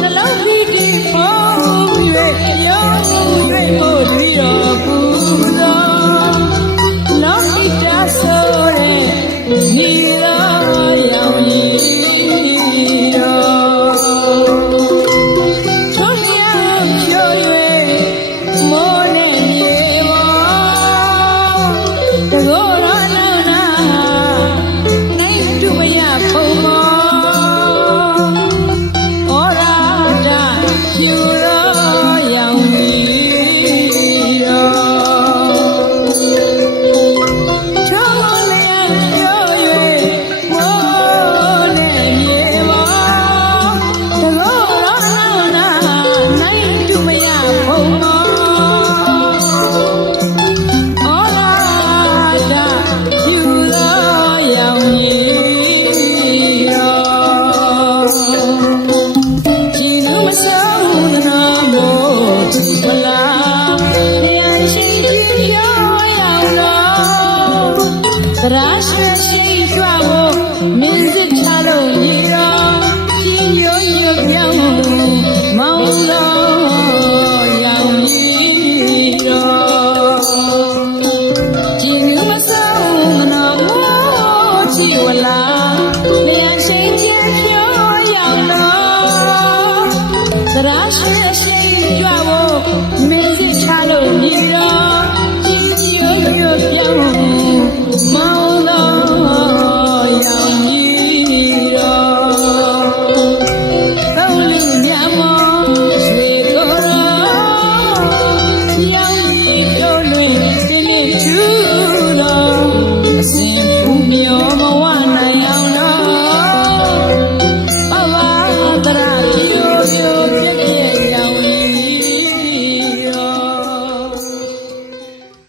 နှလုံးဒီဒီပေါ်၍ရော၍မို့ဒီတော်ပူဇော်လောကီတာဆိုတဲ့ညီတော်ရောင်ကြီးတော်ချုံရဖြိုး၍မိုးနဲ့မြေပေါ်တကောတော်နောင်နာနိုင်တူမရဖုံမောရာရှိရှိကြွားဖို့မင်းစစ်ချလို့ညီတော်ကြီးညိုညိုပြောင်းမောင်းတော်ရောင်ကြီးတော်ကျင်းမဆုံးနော်မိုးချီဝလာလျှက်ရှိချင်းပြောင်းရောက်တော့ရာရှိရှိကြွား